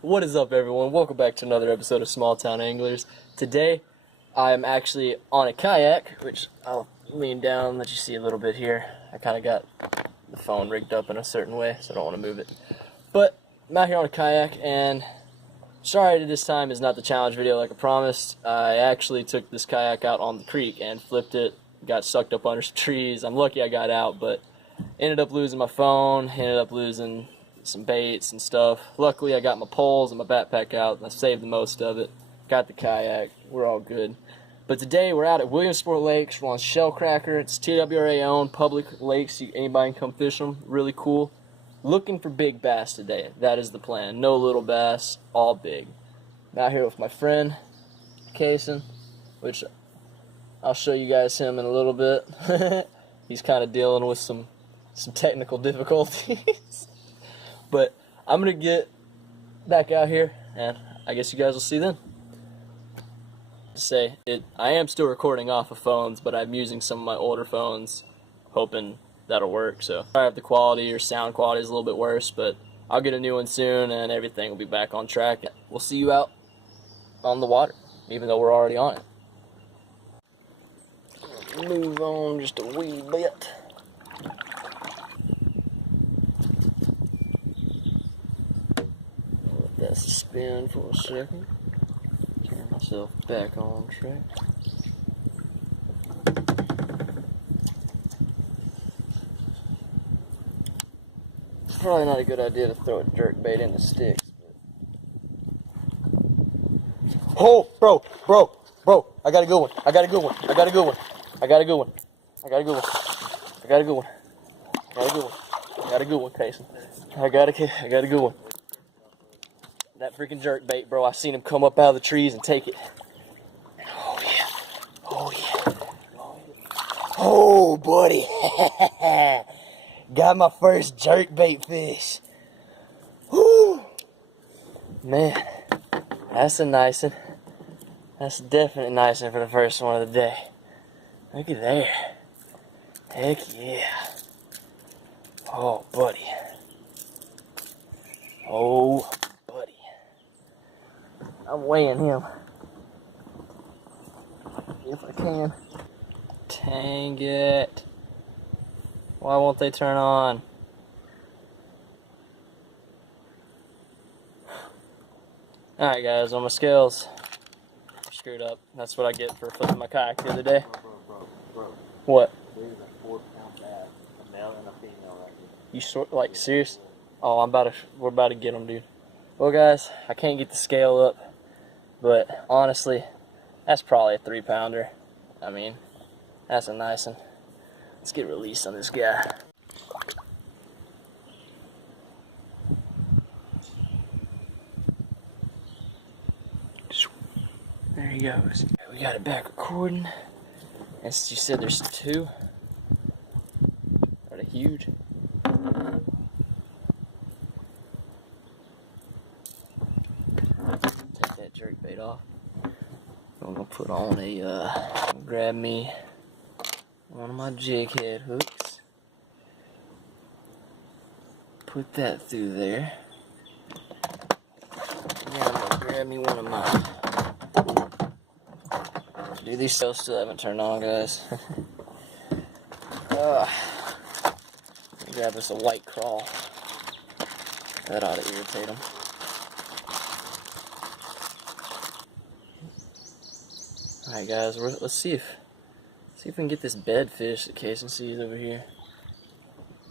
What is up, everyone? Welcome back to another episode of Small Town Anglers. Today, I'm actually on a kayak, which I'll lean down, let you see a little bit here. I kind of got the phone rigged up in a certain way, so I don't want to move it. But I'm out here on a kayak, and sorry this time is not the challenge video like I promised. I actually took this kayak out on the creek and flipped it, got sucked up under some trees. I'm lucky I got out, but ended up losing my phone, ended up losing some baits and stuff. Luckily I got my poles and my backpack out, and I saved the most of it. Got the kayak, we're all good. But today we're out at Williamsport Lakes. We're on Shellcracker. It's TWRA owned public lakes. Anybody can come fish them. Really cool. Looking for big bass today. That is the plan. No little bass, all big. I'm out here with my friend Kason, which I'll show you guys him in a little bit. He's kind of dealing with some technical difficulties. But I'm going to get back out here, and I guess you guys will see then. I am still recording off of phones, but I'm using some of my older phones, hoping that'll work. So I have the quality or sound quality is a little bit worse, but I'll get a new one soon, and everything will be back on track. We'll see you out on the water, even though we're already on it. Move on just a wee bit. Let that spin for a second. Turn myself back on track. Probably not a good idea to throw a jerk bait into sticks. Oh, bro, I got a good one. I got a good one. I got a good one. I got a good one. I got a good one. I got a good one. I got a good one. I got a good one, Kason. I got a good one. That freaking jerk bait, bro. I seen him come up out of the trees and take it. Oh yeah. Oh yeah. Oh buddy. Got my first jerk bait fish. Woo. Man, that's a nice one. That's definitely a nice one for the first one of the day. Look at there. Heck yeah. Oh buddy. Oh buddy. I'm weighing him. If I can. Dang it. Why won't they turn on? Alright guys, on my scales. Screwed up. That's what I get for flipping my kayak the other day. Bro. What? There's a 4-pound bass, a male and a female right here. You like serious? Oh, we're about to get them, dude. Well guys, I can't get the scale up, but honestly, that's probably a 3-pounder. I mean, that's a nice one. Let's get released on this guy. There he goes. We got it back recording. As you said, there's 2. Are they huge? Take that jerk bait off. I'm gonna put on grab me one of my jig head hooks. Put that through there. Now I'm gonna grab me one of my. Dude, these cells still haven't turned on, guys. Grab us a white crawl. That ought to irritate them. Alright guys, let's see if we can get this bedfish that Kason sees over here.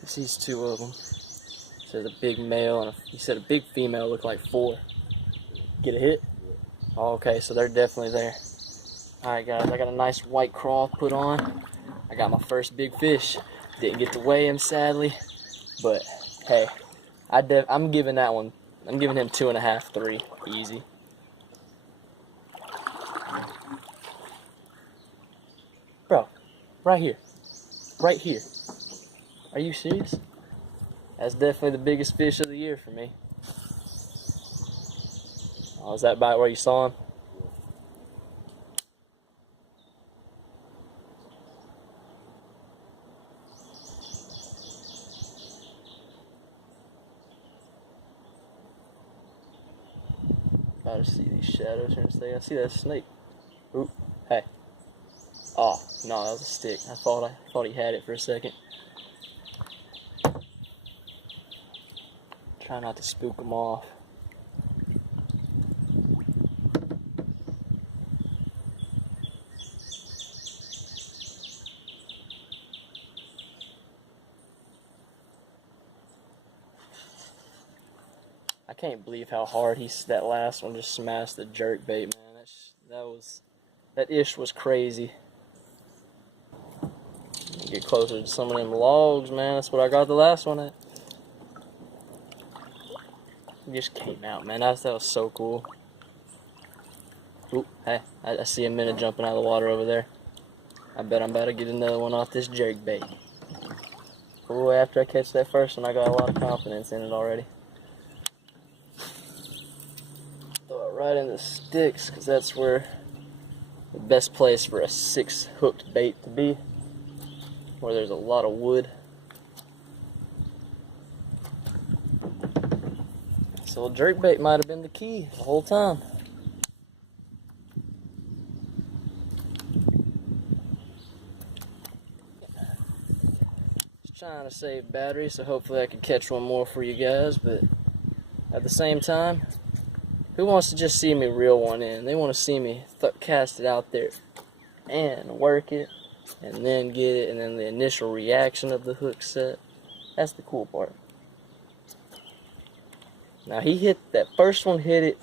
He sees 2 of them. He said a big male and he said a big female looked like 4. Get a hit? Oh, okay, so they're definitely there. Alright guys, I got a nice white crawl put on. I got my first big fish. Didn't get to weigh him sadly, but hey, I'm giving that one. I'm giving him 2.5, 3, easy. Bro, right here. Right here. Are you serious? That's definitely the biggest fish of the year for me. Oh, is that about where you saw him? Try to see these shadows here and say, I see that snake. Oop, hey. Oh, no, that was a stick. I thought he had it for a second. Try not to spook him off. I can't believe how hard that last one just smashed the jerk bait, man. That ish was crazy. Get closer to some of them logs, man. That's what I got the last one at. It just came out, man. That was so cool. Ooh, hey, I see a minnow jumping out of the water over there. I bet I'm about to get another one off this jerk bait. Ooh, after I catch that first one, I got a lot of confidence in it already. Throw it right in the sticks, because that's where the best place for a 6-hooked bait to be, where there's a lot of wood. So a jerk bait might have been the key the whole time. Just trying to save battery, so hopefully I can catch one more for you guys, but at the same time, who wants to just see me reel one in? They want to see me cast it out there and work it, and then get it, and then the initial reaction of the hook set. That's the cool part. Now that first one hit it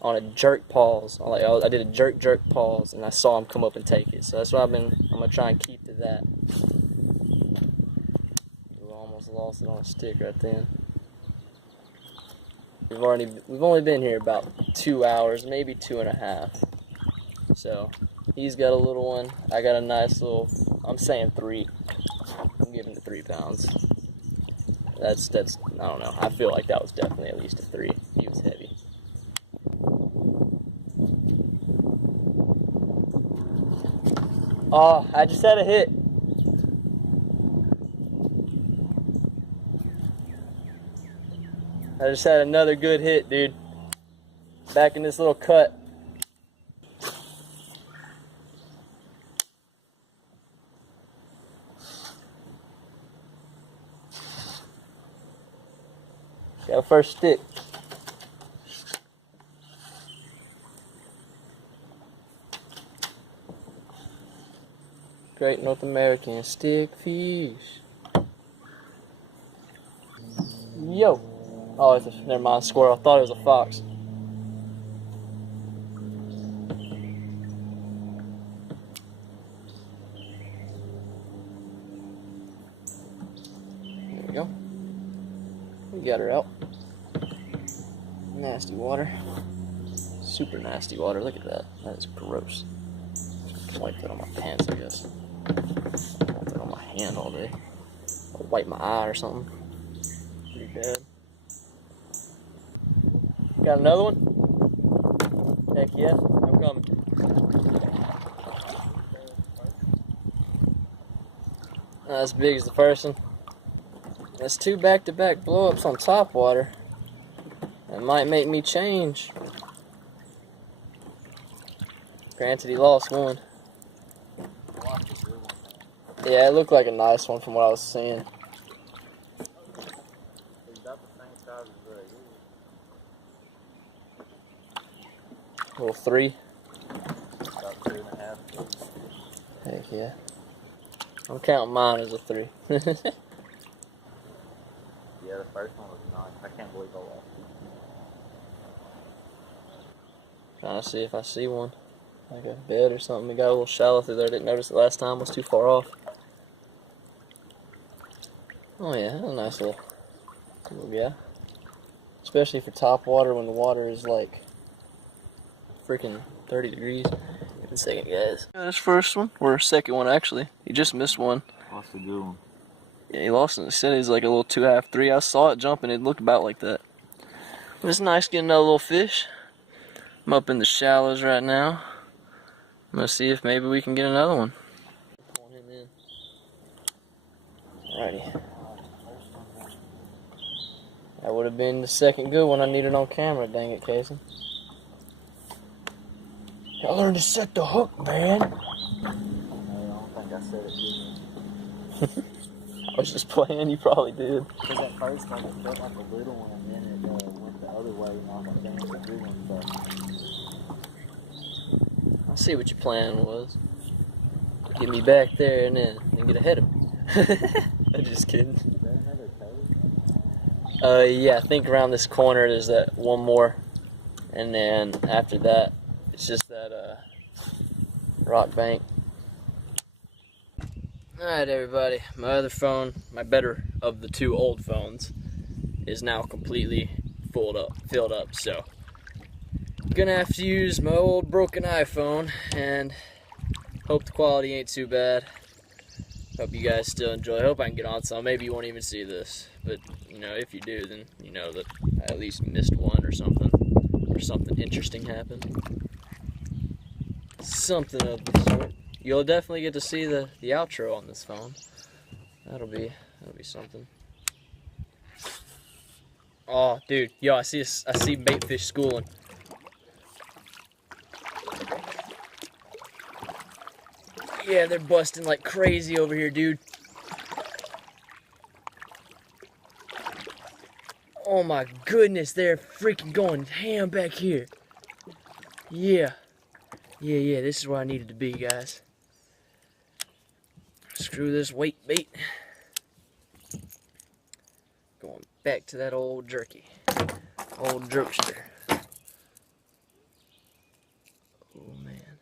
on a jerk pause. I did a jerk pause, and I saw him come up and take it. So that's what I'm gonna try and keep to that. We almost lost it on a stick right then. We've only been here about 2 hours, maybe 2.5. So he's got a little one. I got a nice little. I'm saying 3. I'm giving it 3 pounds. That's I don't know. I feel like that was definitely at least a 3. He was heavy. Oh, I just had a hit. I just had another good hit, dude. Back in this little cut. Got a first stick. Great North American stick fish. Yo. Oh, never mind, squirrel. I thought it was a fox. There we go. We got her out. Nasty water. Super nasty water. Look at that. That is gross. I can wipe that on my pants, I guess. Wipe that on my hand all day. I'll wipe my eye or something. Pretty bad. Got another one? Heck yeah, I'm coming. Not as big as the first one. That's 2 back-to-back blow-ups on top water. That might make me change. Granted, he lost one. Yeah, it looked like a nice one from what I was seeing. Little 3. About 2.5. Heck yeah. I'm counting mine as a 3. Yeah, the first one was nice. I can't believe I lost it. Trying to see if I see one. Like a bed or something. We got a little shallow through there. Didn't notice it last time. Was too far off. Oh yeah, that's a nice little guy. Especially for top water when the water is like freaking 30 degrees. Give it a second, guys. Got his first one, or second one actually. He just missed one. Lost a good one. Yeah, he lost it. He said he's like a little 2.5, 3. I saw it jumping. It looked about like that. But it's nice getting another little fish. I'm up in the shallows right now. I'm gonna see if maybe we can get another one. Pull him in. Alrighty. That would have been the second good one I needed on camera, dang it, Casey. I learned to set the hook, man. I don't think I said it good. I was just playing, you probably did. Because at first, like, it felt like a little one, and then it went the other way, and I was like, dang, it's a big one. But I see what your plan was. Get me back there and then get ahead of me. I'm just kidding. is there another toad? Yeah, I think around this corner there's that one more. And then after that, it's just that rock bank. Alright everybody, my other phone, my better of the two old phones, is now completely filled up, so gonna have to use my old broken iPhone, and hope the quality ain't too bad. Hope you guys still enjoy. Hope I can get on some. Maybe you won't even see this, but you know, if you do, then you know that I at least missed one or something interesting happened. Something of the sort. You'll definitely get to see the outro on this phone. That'll be something. Oh, dude, yo, I see baitfish schooling. Yeah, they're busting like crazy over here, dude. Oh my goodness, they're freaking going ham back here. Yeah. Yeah, this is where I needed to be, guys. Screw this weight bait. Going back to that old jerky. Old jerkster. Oh, man.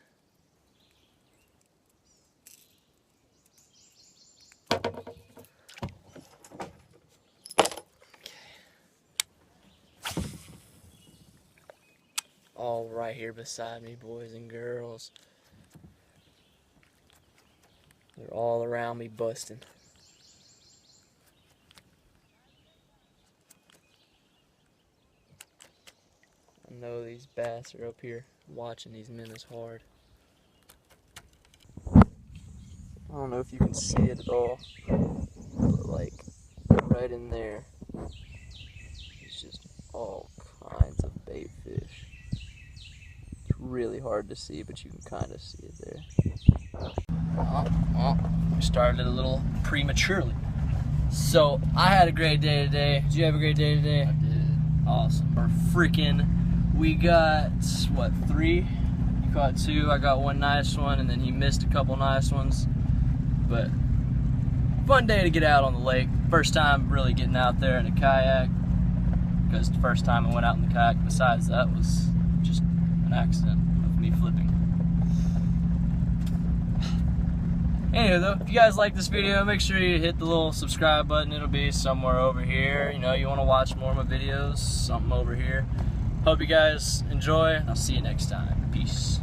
All right here beside me, boys and girls. They're all around me busting. I know these bass are up here watching these minnows hard. I don't know if you can see it at all, but like right in there, it's just all kinds of bait fish. It's really hard to see, but you can kind of see it there. We started a little prematurely. So I had a great day today. Did you have a great day today? I did. Awesome. We got, what, 3? You caught 2, I got 1 nice one, and then he missed a couple nice ones. But fun day to get out on the lake. First time really getting out there in a kayak, because the first time I went out in the kayak besides that was just an accident of me flipping. Anyway though, if you guys like this video, make sure you hit the little subscribe button. It'll be somewhere over here. You know, you want to watch more of my videos, something over here. Hope you guys enjoy, and I'll see you next time. Peace.